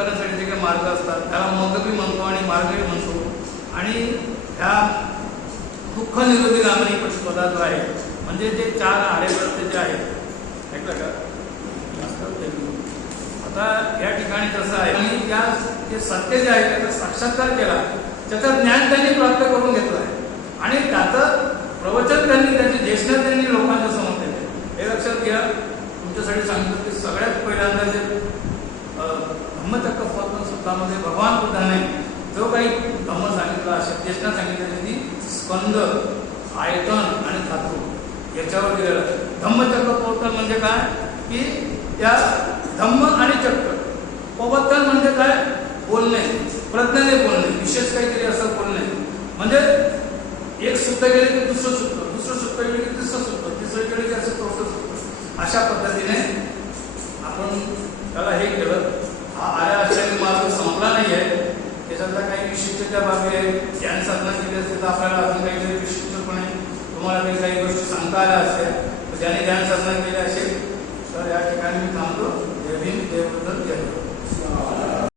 करण्यासाठी जे काही मार्ग असतात त्याला मगबी म्हणतो आणि मार्गही म्हणतो. आणि ह्या दुःख निरोधी लांबणी पदार्थ आहे, म्हणजे जे 4 आर्यव्रत जे आहेत, ऐकलं का? आता या ठिकाणी कसं आहे, आणि त्या जे सत्य जे आहे त्याचा साक्षात्कार केला, त्याचं ज्ञान त्यांनी प्राप्त करून घेतलं आहे आणि त्याचं प्रवचन त्यांनी, त्याची ज्येष्ठ त्यांनी लोकांच्या समोर केले. हे लक्षात घ्या. तुमच्यासाठी सांगितलं की सगळ्यात पहिल्यांदा जे धम्मचक्र सूत्रामध्ये भगवान बुद्धाने जो काही धम्म सांगितला, ज्येष्ठा सांगितलं, ती स्कंद, आयतन आणि धातू याच्यावर दिलेलं आहे. धम्मचक्र प्रवर्तन म्हणजे काय की त्या धम्म आणि चक्र, प्रवर्तन म्हणजे काय, बोलणे, प्रज्ञाने बोलणे, विशेष काहीतरी असं बोलणे, म्हणजे एक सूत्र गेले की दुसरं सूत्र, दुसरं सूत्र गेले की तिसरं सूत्र, तिसरं गेले की असं चौथं सूत्र, अशा पद्धतीने आपण त्याला हे केलं. हा आर्य आश्रम मार्ग संपला नाही आहे, त्याच्यातल्या काही विशिष्ट त्या बाबी आहेत. ज्ञान साधना केली असते तर आपल्याला अजून काहीतरी विशिष्टपणे तुम्हाला काही गोष्टी सांगता आल्या असत्या. ज्याने ध्यान साधना केली असेल